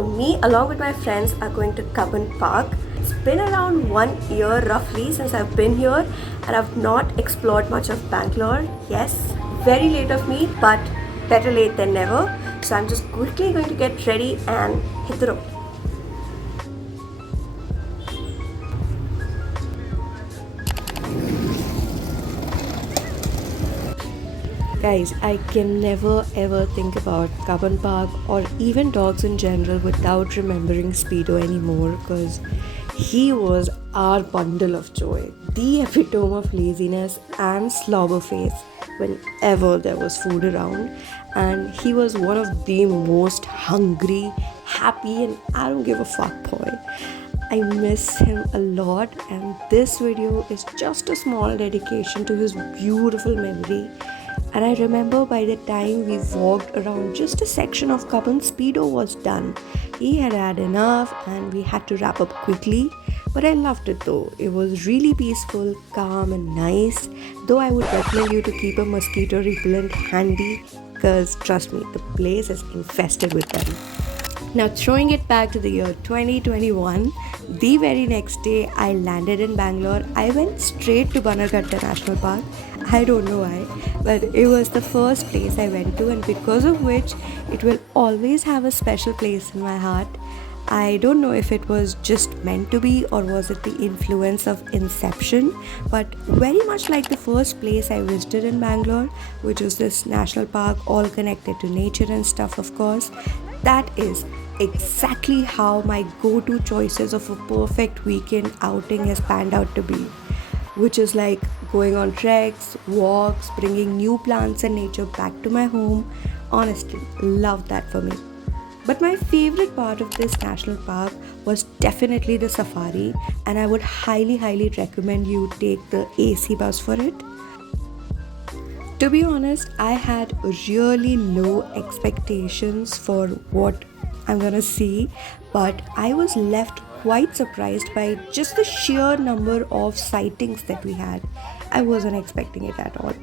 So me along with my friends are going to Cubbon Park. It's been around 1 year roughly since I've been here and I've not explored much of Bangalore. Yes, very late of me, but better late than never. So I'm just quickly going to get ready and hit the road. Guys, I can never ever think about Cubbon Park or even dogs in general without remembering Speedo anymore, because he was our bundle of joy, the epitome of laziness and slobber face whenever there was food around. And he was one of the most hungry, happy, and I don't give a fuck boy. I miss him a lot, and this video is just a small dedication to his beautiful memory. And I remember by the time we walked around just a section of Cubbon, Speedo was done. He had had enough and we had to wrap up quickly. But I loved it though. It was really peaceful, calm and nice. Though I would recommend you to keep a mosquito repellent handy, because trust me, the place is infested with them. Now throwing it back to the year 2021, the very next day I landed in Bangalore. I went straight to Bannerghatta National Park. I don't know why, but it was the first place I went to, and because of which it will always have a special place in my heart. I don't know if it was just meant to be or was it the influence of Inception, but very much like the first place I visited in Bangalore, which was this national park all connected to nature and stuff, of course. That is exactly how my go-to choices of a perfect weekend outing has panned out to be, which is like going on treks, walks, bringing new plants and nature back to my home. Honestly, love that for me. But my favorite part of this national park was definitely the safari, and I would highly recommend you take the AC bus for it. To be honest, I had really low expectations for what I'm gonna see, but I was left quite surprised by just the sheer number of sightings that we had. I wasn't expecting it at all.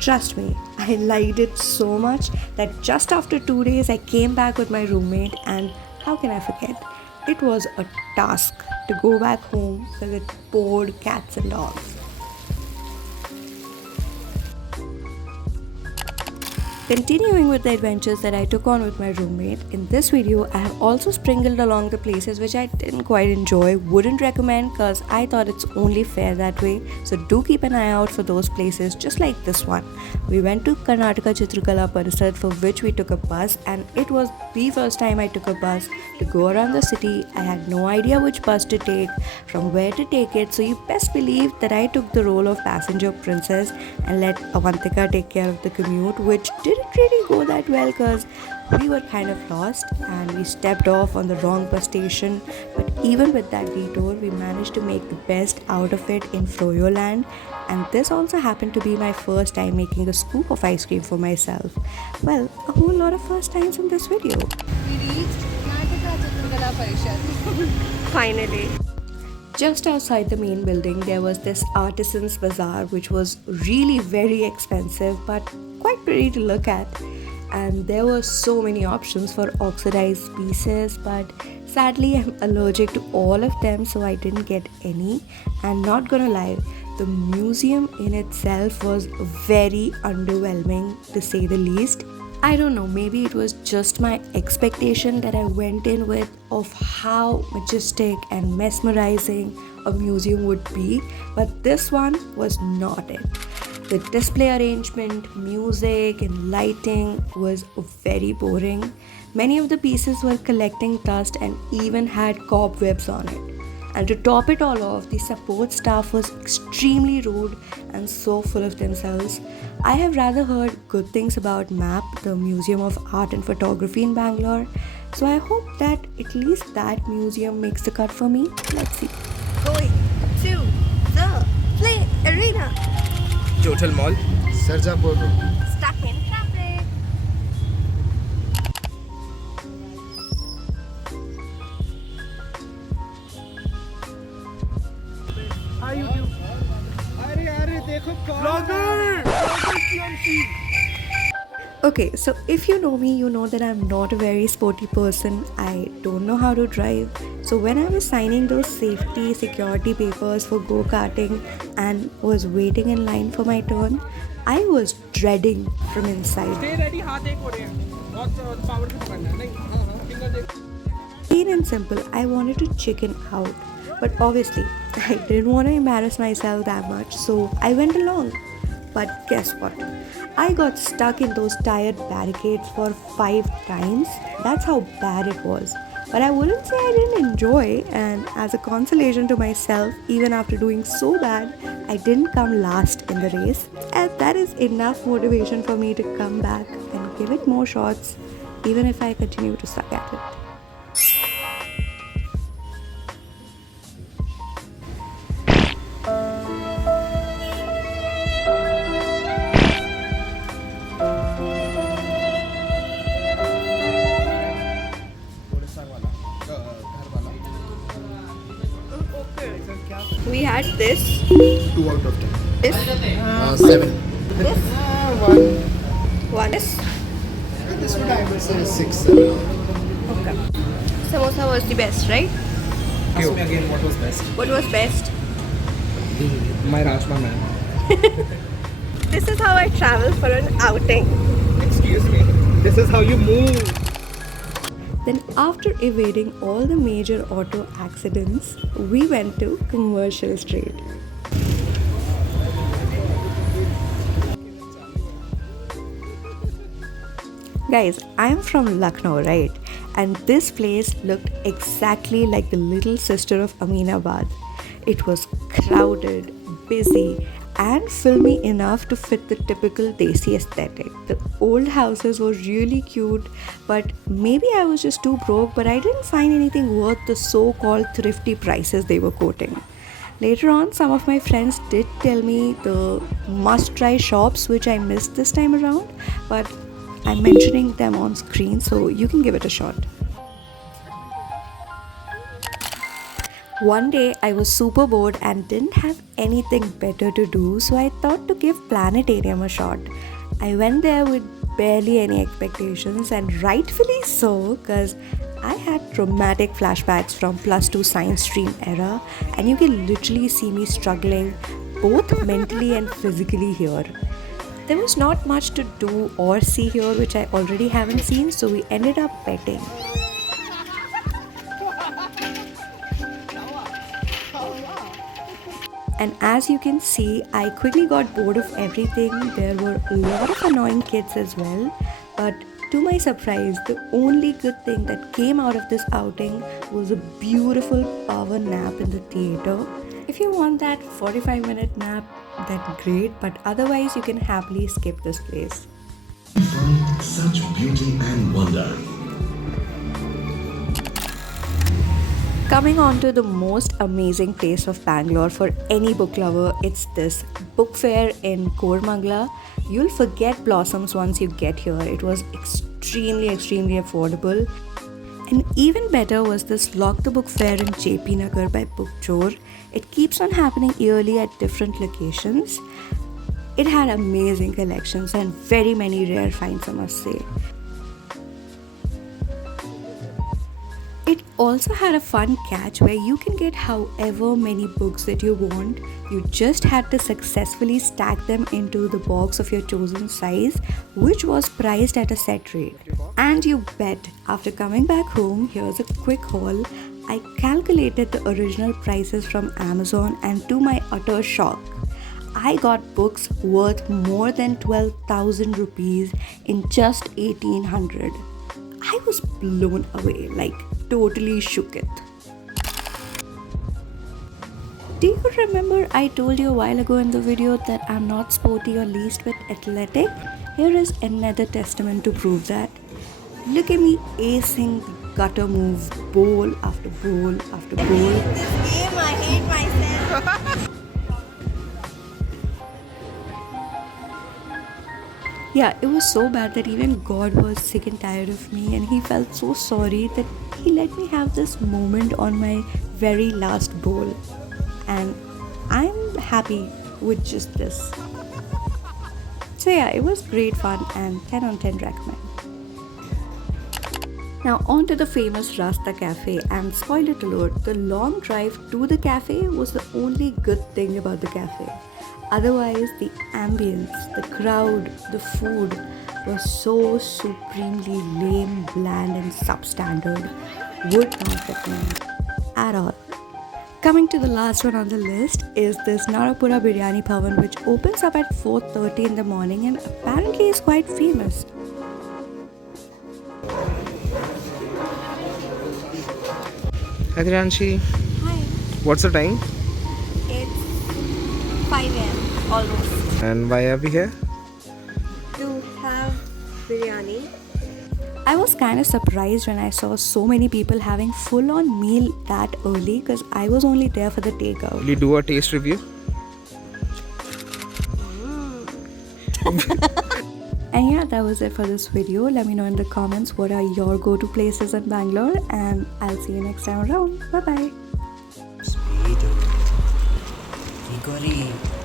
Trust me, I liked it so much that just after 2 days I came back with my roommate, and how can I forget? It was a task to go back home because it bored cats and dogs. Continuing with the adventures that I took on with my roommate, in this video I have also sprinkled along the places which I didn't quite enjoy, wouldn't recommend because I thought it's only fair that way. So do keep an eye out for those places, just like this one. We went to Karnataka Chitrakala Parisad, for which we took a bus, and it was the first time I took a bus to go around the city. I had no idea which bus to take, from where to take it, so you best believe that I took the role of passenger princess and let Avantika take care of the commute, which didn't really go that well because we were kind of lost and we stepped off on the wrong bus station. But even with that detour, we managed to make the best out of it in Froyoland, and this also happened to be my first time making a scoop of ice cream for myself. Well, a whole lot of first times in this video. We reached Karnataka Chitrakala Parishad. Finally. Just outside the main building, there was this artisans bazaar, which was really very expensive but quite pretty to look at. And there were so many options for oxidized pieces, but sadly I'm allergic to all of them, so I didn't get any. And not gonna lie, the museum in itself was very underwhelming, to say the least. I don't know, maybe it was just my expectation that I went in with of how majestic and mesmerizing a museum would be, but this one was not it. The display arrangement, music and lighting was very boring. Many of the pieces were collecting dust and even had cobwebs on it. And to top it all off, the support staff was extremely rude and so full of themselves. I have rather heard good things about MAP, the Museum of Art and Photography in Bangalore, so I hope that at least that museum makes the cut for me. Let's see. Going to the play arena. Total Mall. Sarjapur Road. Stuck in traffic. Hi YouTube. अरे देखो blogger Okay, so if you know me, you know that I'm not a very sporty person. I don't know how to drive. So when I was signing those safety security papers for go-karting and was waiting in line for my turn, I was dreading from inside. Stay ready हाथ एक हो रहे हैं बहुत power से पकड़ना है नहीं हाँ फिंगर देख Plain and simple, I wanted to chicken out. But obviously, I didn't want to embarrass myself that much, so I went along. But guess what? I got stuck in those tired barricades for 5 times. That's how bad it was. But I wouldn't say I didn't enjoy, and as a consolation to myself, even after doing so bad, I didn't come last in the race. And that is enough motivation for me to come back and give it more shots, even if I continue to suck at it. We had this, 2 out of 10. this, 7. this, 1, this. This one I would say 6, 7. Okay. Samosa was the best, right? Ask me again what was best What was best? my Rashma man This is how I travel for an outing. excuse me this is how you move Then, after evading all the major auto accidents, we went to Commercial Street. Guys, I'm from Lucknow, right? And this place looked exactly like the little sister of Aminabad. It was crowded, busy, and filmy enough to fit the typical Desi aesthetic. The old houses were really cute, but maybe I was just too broke, but I didn't find anything worth the so-called thrifty prices they were quoting. Later on, some of my friends did tell me the must-try shops which I missed this time around, but I'm mentioning them on screen so you can give it a shot. One day I was super bored and didn't have anything better to do, so I thought to give Planetarium a shot. I went there with barely any expectations, and rightfully so, because I had traumatic flashbacks from plus 2 science stream era, and you can literally see me struggling both mentally and physically here. There was not much to do or see here which I already haven't seen, so we ended up betting. And as you can see, I quickly got bored of everything. There were a lot of annoying kids as well. But to my surprise, the only good thing that came out of this outing was a beautiful power nap in the theater. If you want that 45-minute nap, then great. But otherwise, you can happily skip this place. Such beauty and wonder. Coming on to the most amazing place of Bangalore for any book lover, it's this book fair in Kormangla. You'll forget Blossoms once you get here. It was extremely affordable. And even better was this Lock the Book Fair in JP Nagar by Book Chor. It keeps on happening yearly at different locations. It had amazing collections and very many rare finds, I must say. It also had a fun catch where you can get however many books that you want. You just had to successfully stack them into the box of your chosen size, which was priced at a set rate. And you bet, after coming back home, here's a quick haul. I calculated the original prices from Amazon, and to my utter shock, I got books worth more than 12,000 rupees in just 1800. I was blown away, like totally shook it. Do you remember I told you a while ago in the video that I'm not sporty or least bit athletic? Here is another testament to prove that. Look at me acing the gutter move, bowl after bowl after bowl. Game, I hate myself. Yeah, it was so bad that even God was sick and tired of me, and he felt so sorry that he let me have this moment on my very last bowl. And happy with just this. So yeah, it was great fun and 10 on 10 recommend. Now on to the famous Raasta Café, and spoiler alert, the long drive to the cafe was the only good thing about the cafe. Otherwise, the ambience, the crowd, the food was so supremely lame, bland and substandard. Would not recommend at all. Coming to the last one on the list is this Narapura Biryani Bhavan, which opens up at 4:30 in the morning and apparently is quite famous. Hi Diranshi. Hi. What's the time? It's 5 a.m. almost. And why are we here? To have biryani. I was kind of surprised when I saw so many people having full on meal that early because I was only there for the takeout. Will you do a taste review? And yeah, that was it for this video. Let me know in the comments what are your go-to places in Bangalore, and I'll see you next time around. Bye bye. Speedo. Igori.